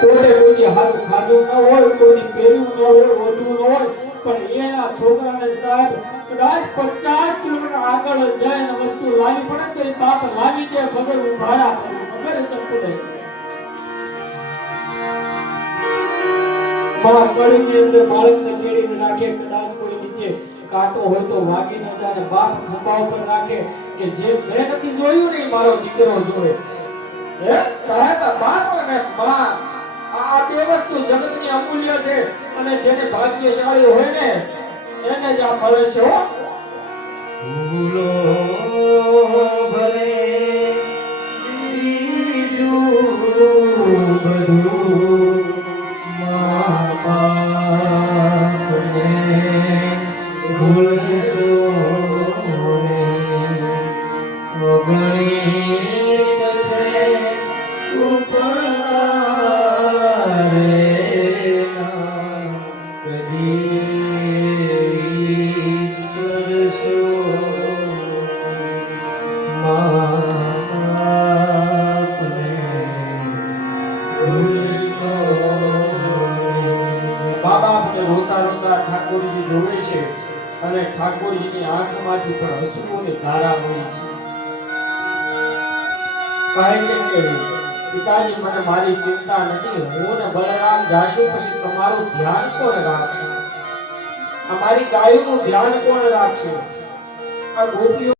પોતે કોઈની હાથ ખાધું ન હોય, કોઈની પહેર્યું ન હોય ઓઢવું ન હોય, પણ એના છોકરાને સાહેબ કદાચ પચાસ કિલોમીટર આગળ જાય ને વસ્તુ લાવી પડે તો એ બાપ લાવી દે વગર ઉભારા. વગર ચપ્પુ દે માં કળીની અંદર બાળકને તેડીને રાખે કદાચ કોઈ નીચે કાંટો હોય તો વાગી ન જાય બાપ ખંભા ઉપર રાખે કે જે મેં નથી જોયું ને મારો દીકરો જોવે. હે? સાહેબ બાપ આ વસ્તુ જગતની અમૂલ્ય છે અને જેને ભાગ્યશાળી હોય ને, એને જ આ મળે છે હો. ભૂલો ભલે બધું મા બાપને ભૂલશો ઠાકોરજી જોવે છે અને ઠાકોરજીની આંખમાંથી પણ અશ્રુઓની ધારા હોય છે. કહે છે કે પિતાજી મને મારી ચિંતા નથી. હું ને બલરામ જાશું પછી તમારું ધ્યાન કોણ રાખશે? અમારી મારી નું ધ્યાન કોણ રાખશે? આ ગોપીઓ